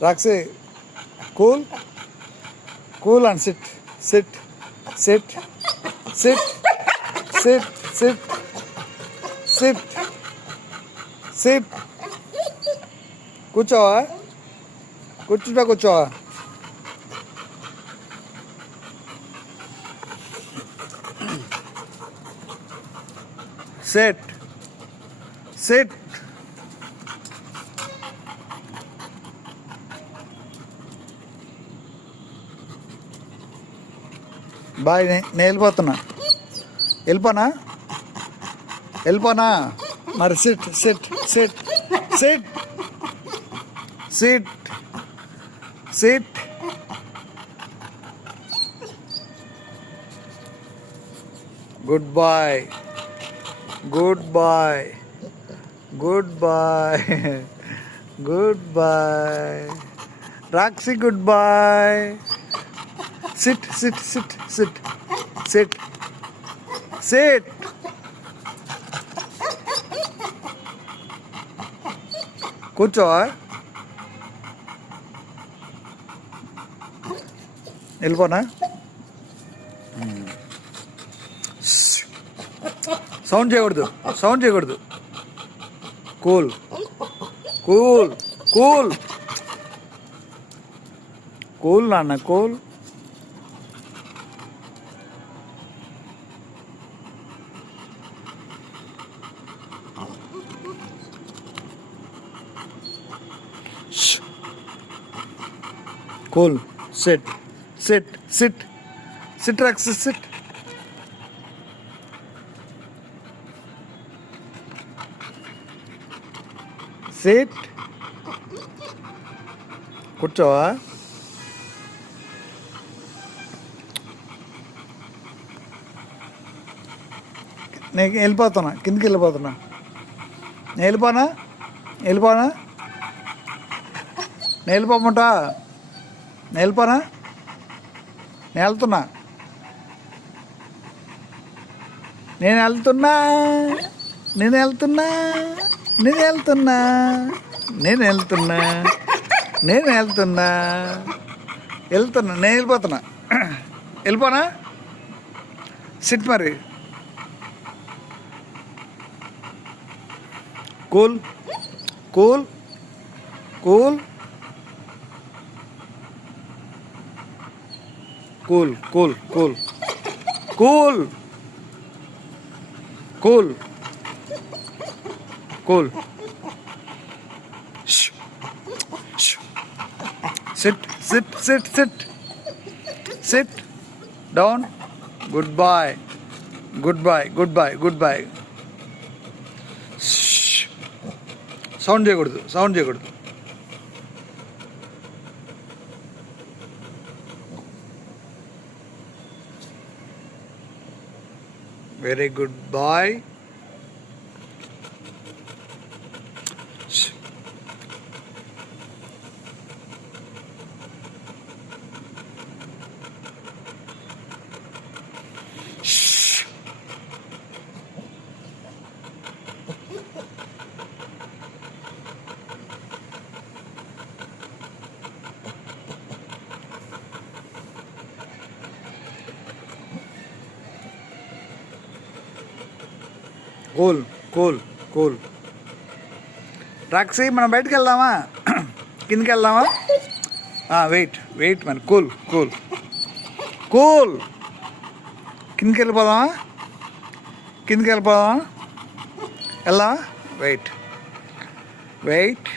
Raksi, cool, cool and sit, sit, sit, sit, sit, sit, sit, sit. कुछ और कुछ ना कुछ और sit sit బాయ్ నే- నేను వెళ్ళిపోతున్నా. వెళ్ళిపోనా? వెళ్ళిపోనా? మరి sit sit sit sit. Sit sit. Good boy good boy good boy good boy. Roxy good boy. Sit sit sit sit sit sit కూర్చోవా వెళ్ళిపోనా? సౌండ్ చేయకూడదు. సౌండ్ చేయకూడదు. కూల్. కూల్. కూల్. కూల్ నాన్న cool. Cool sit sit sit sit Rox sit sit కూర్చోవా? నేను వెళ్ళిపోతున్నా. కిందికి వెళ్ళిపోతున్నా. నేను వెళ్ళిపోనా? వెళ్ళిపోనా? నేను నేలిపోనా? నేలుతున్నా? నేను వెళ్తున్నా నేను వెళ్తున్నా? నేను వెళ్తున్నా? నేను వెళ్తున్నా? నేను వెళ్తున్నా? నేను వెళ్తున్నా? వెళ్తున్నా. నేను వెళ్ళిపోతున్నా. వెళ్ళిపోనా? సిట్ మరి. Cool. Cool. Cool. Cool cool cool. Cool. Cool. Cool. Sit sit sit sit sit down good boy good boy good boy good boy sound चेकूद sound चेकूद very good. Bye. Cool cool cool. Roxy మనం బయటకు వెళ్దామా? కిందకి వెళ్దామా wait wait మన cool cool. Cool. కిందకి వెళ్ళిపోదామా కిందకి వెళ్ళిపోదామా వెళ్దామా wait wait.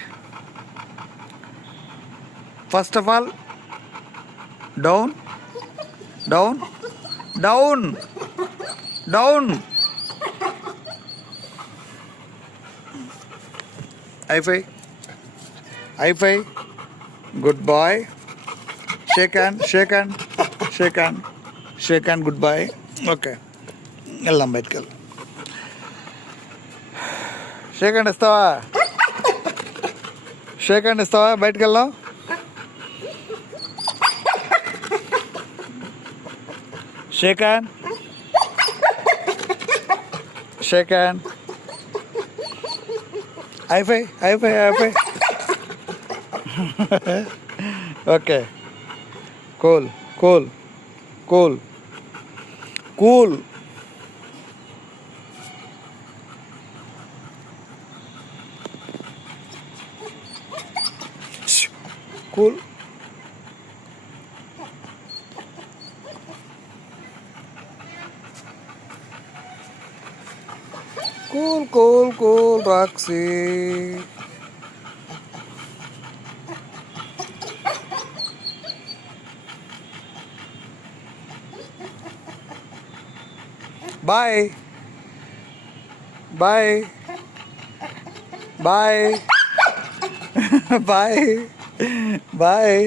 First of all down down down down. High five. High five. Good boy shake hand shake hand shake hand shake hand good boy okay వెళ్దాం బయటికి వెళ్దాం. Shake hand ఇస్తావా? Shake hand ఇస్తావా? బయటికి వెళ్దాం. Sheikh hand shake hand hi fi hi fi hi fi okay cool cool cool cool cool cool cool cool Roxy bye bye bye bye bye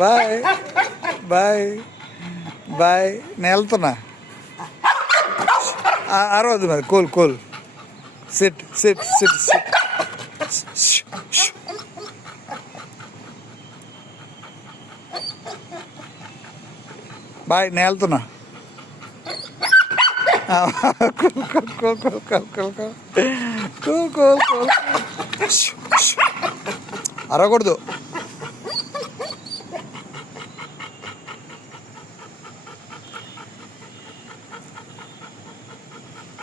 bye bye bye నేను వెళ్తున్నా ಆರು ಅದು ಮಾರಿ ಕೋಲ್ ಕೋಲ್ ಸಿಟ್ ಸಿಟ್ ಸಿಟ್ ಸಿಟ್ ಬಾಯ್ ನೇ ಹೇಳ್ತನ ಕೋಲ್ ಕೋಲ್ ಕೋಲ್ ಕೋಲ್ ಕೋಲ್ ಕೋಲ್ ಕೋಲ್ ಕೋಲ್ ಕೋಲ್ ಕೋಲ್ ಅರಗೊಡ್ದು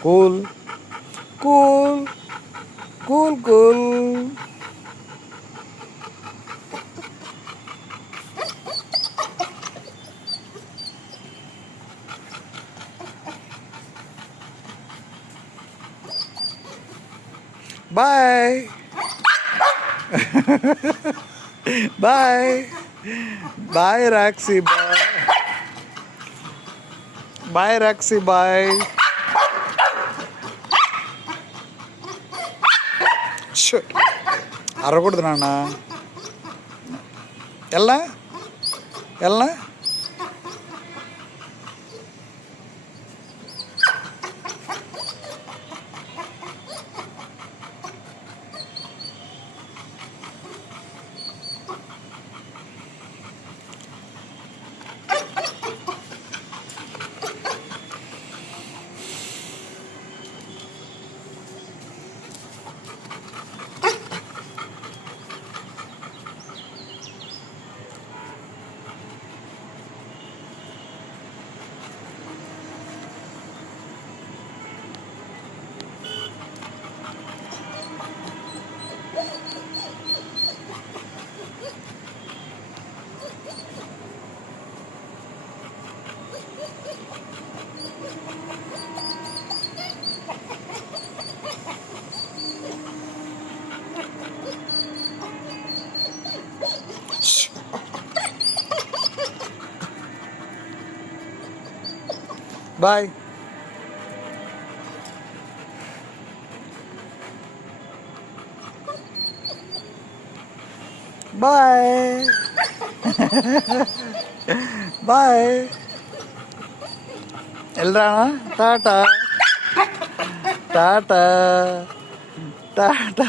Cool. Cool. Cool, cool. Bye. bye. Bye, Roxy. Bye. Bye, Roxy. Bye. అరకూడదు నాన్న ఎలా ఎలా ബായ് Bye. Bye. എല്ലാം ടാറ്റ ടാറ്റ ടാറ്റ